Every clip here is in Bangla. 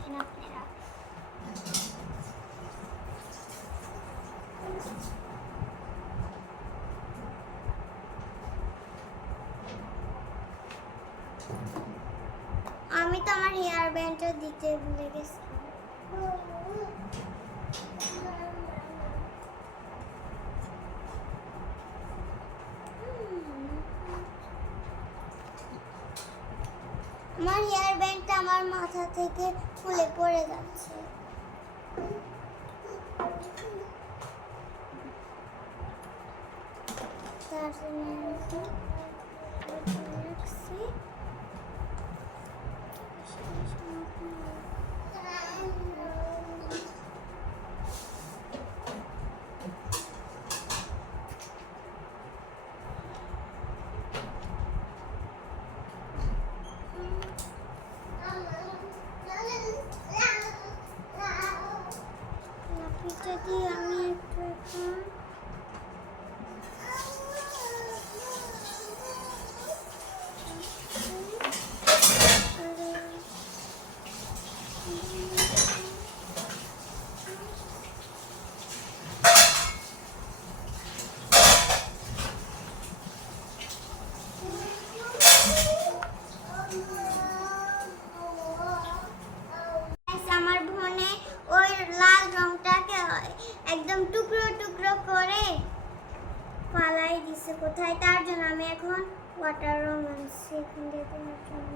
দিন আপনারা আমি তো আমার হেয়ার ব্যান্ডটা দিতে ভুলে গেছি। আমার হেয়ার আমার মাথা থেকে ফুলে পড়ে যাচ্ছে। তার জন্য দিয়ে আমি দিছে কোথায়? তার জন্য আমি এখন ওয়াটার রং আনছি এখান দেওয়ার জন্য।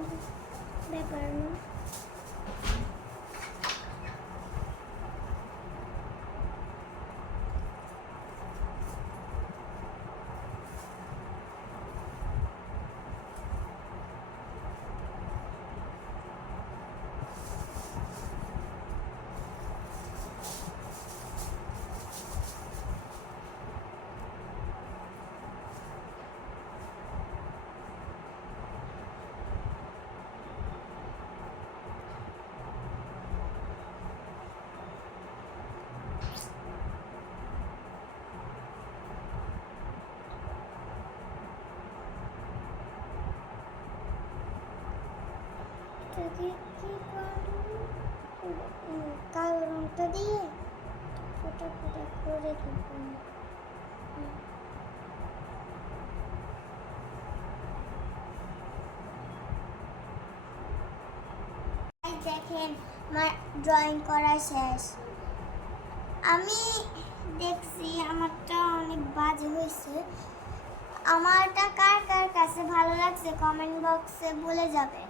আছে ব্যাপার না। যদি কি কালো রংটা দিয়ে ফোটা ফোটা করে দেবো দেখেন, আমার ড্রয়িং করা শেষ। আমি দেখছি, আমারটা অনেক বাজে হয়েছে। আমারটা কার কার কাছে ভালো লাগছে কমেন্ট বক্সে বলে যাবেন।